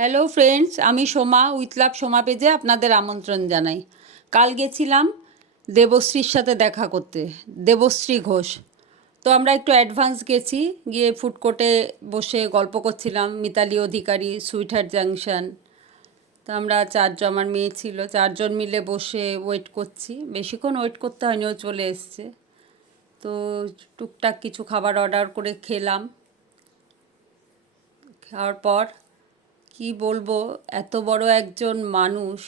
Hello friends, আমি Soma with love Soma পেজে আপনাদের আমন্ত্রণ জানাই। কাল গেছিলাম দেবশ্রীর সাথে দেখা করতে, দেবশ্রী ঘোষ। তো আমরা একটু অ্যাডভান্স গেছি, গিয়ে ফুড কোর্টে বসে গল্প করছিলাম, মিতালি অধিকারী, সুইটহার্ট জাংশন। তো আমরা চারজন, আমার মেয়ে ছিল, চারজন মিলে বসে ওয়েট করছি। বেশিক্ষণ ওয়েট করতে হয়নি, ও চলে এসছে। তো টুকটাক কিছু খাবার অর্ডার করে খেলাম। খাওয়ার পর কি বলবো, এত বড় একজন মানুষ,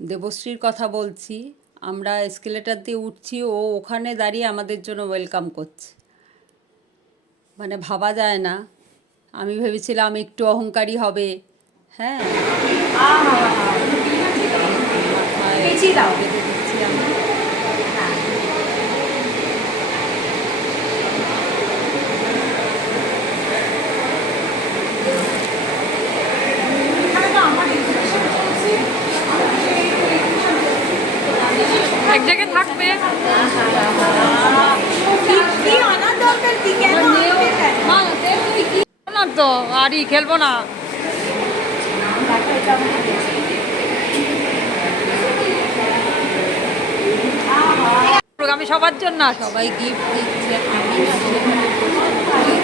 দেবশ্রীর কথা বলছি, আমরা এসকেলেটার দিয়ে উঠছি, ও ওখানে দাঁড়িয়ে আমাদের জন্য ওয়েলকাম করছে। মানে ভাবা যায় না। আমি ভেবেছিলাম একটু অহংকারী হবে, হ্যাঁ, মাথায় বেঁধে দিচ্ছি আমি। এক জায়গায় থাকবে না তো, আরই খেলবো না। আমি সবার জন্য সবাই গিফট দিচ্ছে, আমি না সেখানে বসে যাই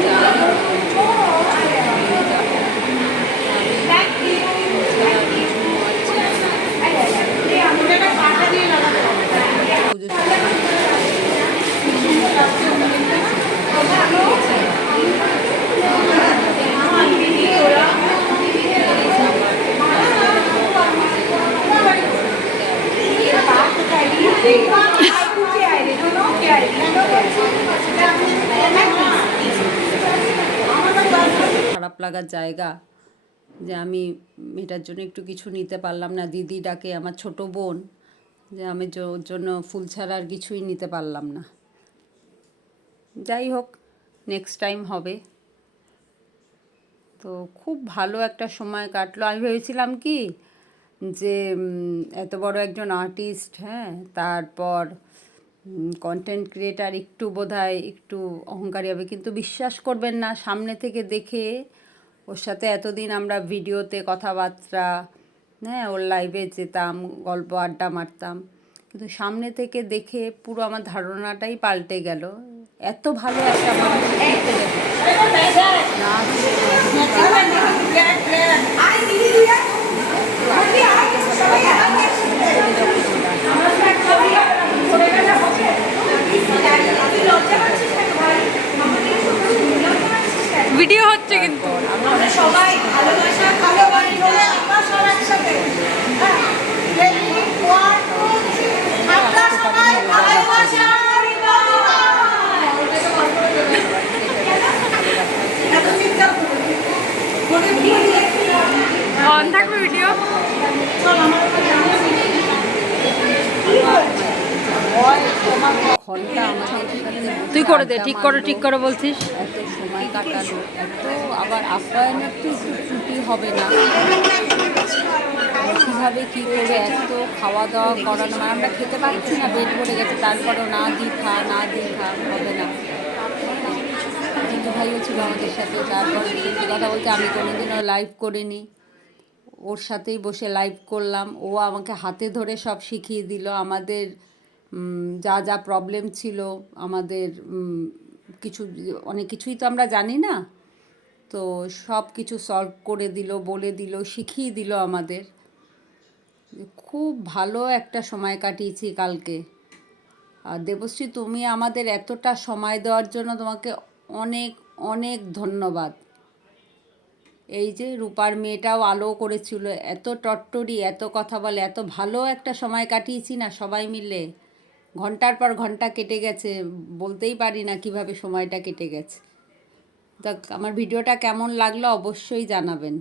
খারাপ লাগার জায়গা যে আমি মেয়েটার জন্য একটু কিছু নিতে পারলাম না। দিদি ডাকে, আমার ছোট বোন, যে আমি ওর জন্য ফুল ছাড়া আর কিছুই নিতে পারলাম না। যাই হোক, নেক্সট টাইম হবে। তো খুব ভালো একটা সময় কাটলো। আমি ভেবেছিলাম কি যে এত বড় একজন আর্টিস্ট, হ্যাঁ, তারপর কন্টেন্ট ক্রিয়েটার, একটু বোধহয় একটু অহংকারী হবে, কিন্তু বিশ্বাস করবেন না, সামনে থেকে দেখে ওর সাথে এতদিন আমরা ভিডিওতে কথাবার্তা, হ্যাঁ, ওর লাইভে যেতাম, গল্প আড্ডা মারতাম, কিন্তু সামনে থেকে দেখে পুরো আমার ধারণাটাই পাল্টে গেল। এত ভালো একটা মানুষ ভিডিও হচ্ছে কিন্তু আমরা সবাই ভালোবাসা ভালো বান্ধব আমরা সব একসাথে আমরা সবাই ভালোবাসা অন থাকবে ভিডিও। ঘন্টা আমাদের সাথে তুই করে দে, ঠিক করে ঠিক করে বলছিস। এত সময় কাটালো, এত আবার আপ্যায়নের তো একটু ত্রুটি হবে না, কীভাবে কী করে এত খাওয়া দাওয়া করানো, মানে আমরা খেতে পারছি না, পেট ভরে গেছে, তারপরেও না দি খা না দি খা, হবে না। জিতু ভাইও ছিল আমাদের সাথে। তারপরে সত্যি কথা বলতে আমি কোনোদিনও লাইভ করিনি, ওর সাথেই বসে লাইভ করলাম। ও আমাকে হাতে ধরে সব শিখিয়ে দিল, আমাদের যা যা প্রবলেম ছিল, আমাদের কিছু অনেক কিছুই তো আমরা জানি না, তো সব কিছু সলভ করে দিল, বলে দিল, শিখিয়ে দিল আমাদের। খুব ভালো একটা সময় কাটিয়েছি কালকে। আর দেবশ্রী, তুমি আমাদের এতটা সময় দেওয়ার জন্য তোমাকে অনেক অনেক ধন্যবাদ। এই যে রূপার মেয়েটাও আলো করেছিল, এত টট্টরি, এত কথা বলে, এত ভালো একটা সময় কাটিয়েছি না সবাই মিলে। ঘন্টার পর ঘন্টা কেটে গেছে, বলতেই পারি না কিভাবে সময়টা কেটে গেছে। তা আমার ভিডিওটা কেমন লাগলো অবশ্যই জানাবেন।